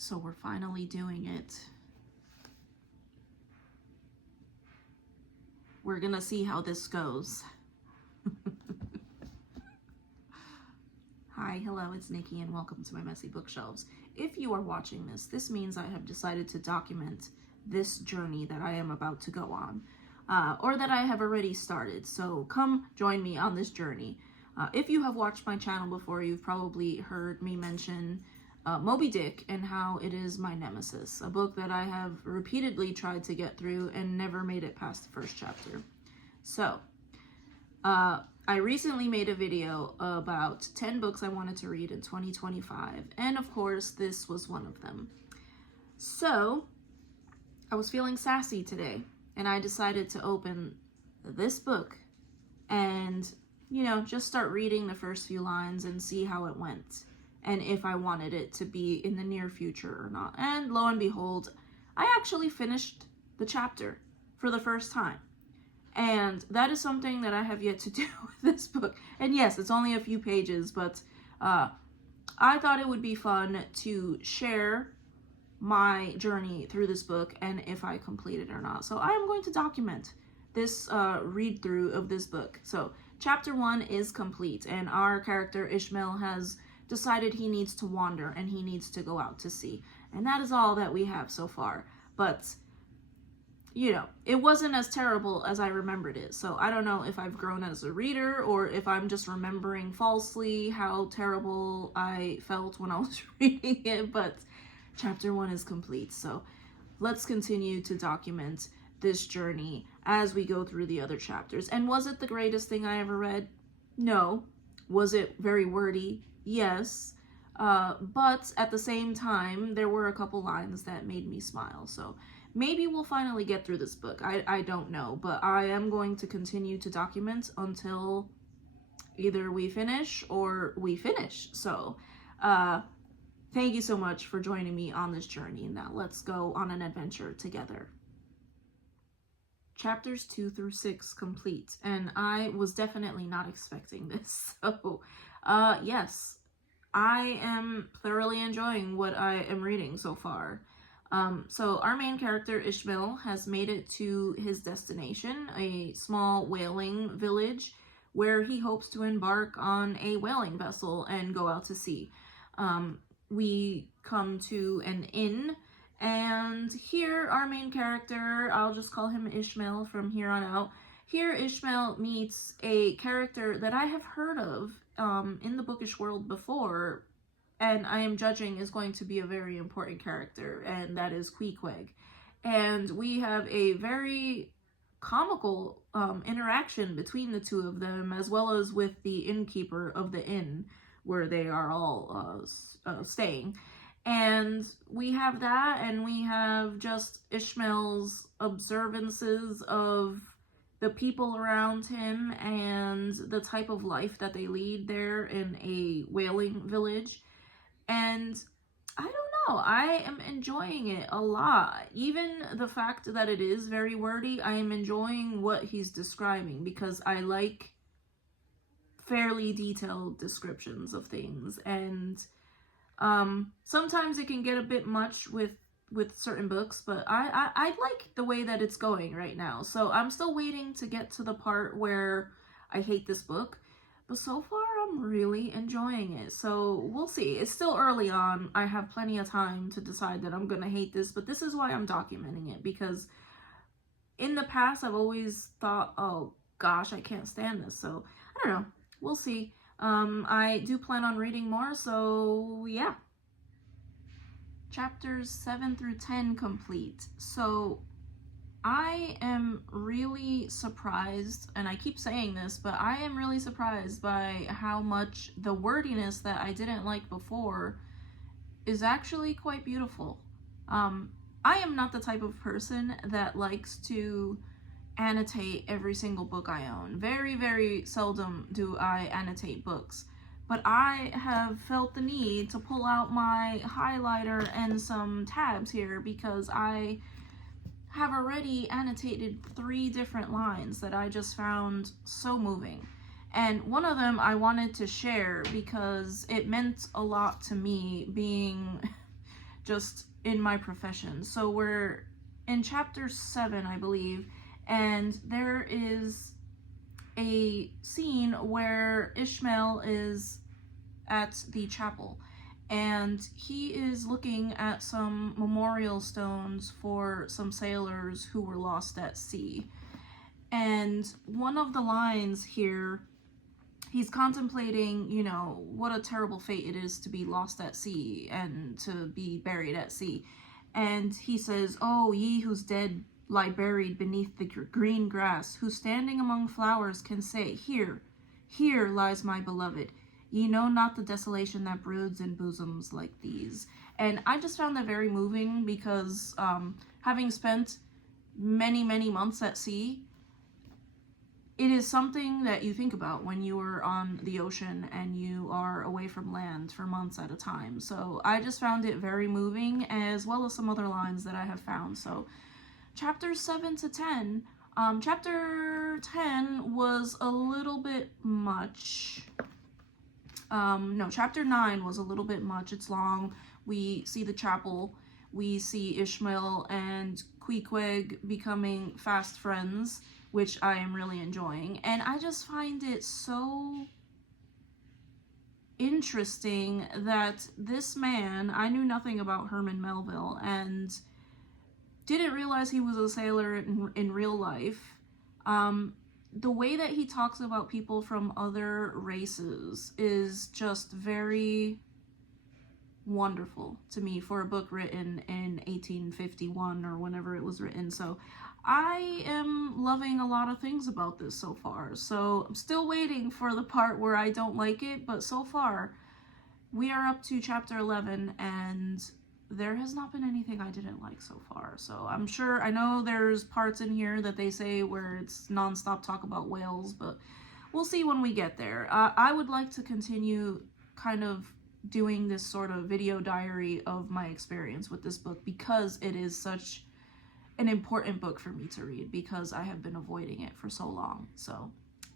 So we're finally doing it. We're gonna see how this goes. Hi, hello, it's Nikki and welcome to my messy bookshelves. If you are watching this, this means I have decided to document this journey that I am about to go on, or that I have already started. So come join me on this journey. If you have watched my channel before, you've probably heard me mention Moby Dick and how it is my nemesis, a book that I have repeatedly tried to get through and never made it past the first chapter. So, I recently made a video about 10 books I wanted to read in 2025, and of course this was one of them. So, I was feeling sassy today, and I decided to open this book and, you know, just start reading the first few lines and see how it went, and if I wanted it to be in the near future or not. And lo and behold, I actually finished the chapter for the first time. And that is something that I have yet to do with this book. And yes, it's only a few pages, but I thought it would be fun to share my journey through this book and if I complete it or not. So I am going to document this read through of this book. So chapter 1 is complete, and our character Ishmael has decided he needs to wander and he needs to go out to sea. And that is all that we have so far. But you know, it wasn't as terrible as I remembered it. So I don't know if I've grown as a reader or if I'm just remembering falsely how terrible I felt when I was reading it, but chapter 1 is complete. So let's continue to document this journey as we go through the other chapters. And was it the greatest thing I ever read? No. Was it very wordy? Yes. But at the same time, there were a couple lines that made me smile. So maybe we'll finally get through this book. I don't know, but I am going to continue to document until either we finish or we finish. So, thank you so much for joining me on this journey. Now let's go on an adventure together. Chapters 2 through 6 complete, and I was definitely not expecting this. So, yes, I am thoroughly enjoying what I am reading so far. So our main character, Ishmael, has made it to his destination, a small whaling village, where he hopes to embark on a whaling vessel and go out to sea. We come to an inn, and here our main character, I'll just call him Ishmael from here on out. Here Ishmael meets a character that I have heard of in the bookish world before, and I am judging is going to be a very important character, and that is Queequeg. And we have a very comical interaction between the two of them, as well as with the innkeeper of the inn where they are all staying. And we have that, and we have just Ishmael's observances of the people around him and the type of life that they lead there in a whaling village. And I don't know, I am enjoying it a lot. Even the fact that it is very wordy, I am enjoying what he's describing because I like fairly detailed descriptions of things. And sometimes it can get a bit much with certain books, but I like the way that it's going right now. So I'm still waiting to get to the part where I hate this book. But so far, I'm really enjoying it. So we'll see. It's still early on. I have plenty of time to decide that I'm going to hate this. But this is why I'm documenting it. Because in the past, I've always thought, oh, gosh, I can't stand this. So I don't know. We'll see. I do plan on reading more. So yeah. Chapters 7 through 10 complete. So I am really surprised, and I keep saying this, but I am really surprised by how much the wordiness that I didn't like before is actually quite beautiful. I am not the type of person that likes to annotate every single book I own. Very, very seldom do I annotate books. But I have felt the need to pull out my highlighter and some tabs here because I have already annotated 3 different lines that I just found so moving. And one of them I wanted to share because it meant a lot to me, being just in my profession. So we're in chapter 7, I believe, and there is a scene where Ishmael is at the chapel, and he is looking at some memorial stones for some sailors who were lost at sea. And one of the lines here, he's contemplating, you know, what a terrible fate it is to be lost at sea and to be buried at sea. And he says, "Oh, ye whose dead lie buried beneath the green grass, who standing among flowers can say, Here, here lies my beloved. Ye know not the desolation that broods in bosoms like these." And I just found that very moving because having spent many, many months at sea, it is something that you think about when you are on the ocean and you are away from land for months at a time. So I just found it very moving, as well as some other lines that I have found. So chapters 7 to 10. Chapter 10 was a little bit much. No, chapter 9 was a little bit much. It's long. We see the chapel. We see Ishmael and Queequeg becoming fast friends, which I am really enjoying. And I just find it so interesting that this man, I knew nothing about Herman Melville and didn't realize he was a sailor in real life. The way that he talks about people from other races is just very wonderful to me for a book written in 1851 or whenever it was written. So I am loving a lot of things about this so far. So I'm still waiting for the part where I don't like it, but so far we are up to chapter 11 and there has not been anything I didn't like so far. So I'm sure, I know there's parts in here that they say where it's nonstop talk about whales, but we'll see when we get there. I would like to continue kind of doing this sort of video diary of my experience with this book because it is such an important book for me to read because I have been avoiding it for so long. So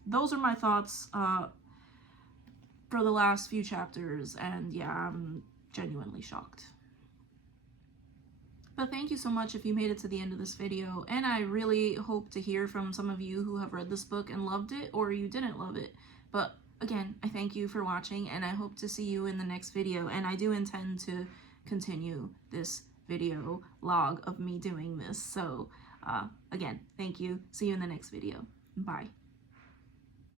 those are my thoughts for the last few chapters, and yeah, I'm genuinely shocked. But thank you so much if you made it to the end of this video, and I really hope to hear from some of you who have read this book and loved it, or you didn't love it. But again, I thank you for watching, and I hope to see you in the next video, and I do intend to continue this video log of me doing this. So again, thank you. See you in the next video. Bye.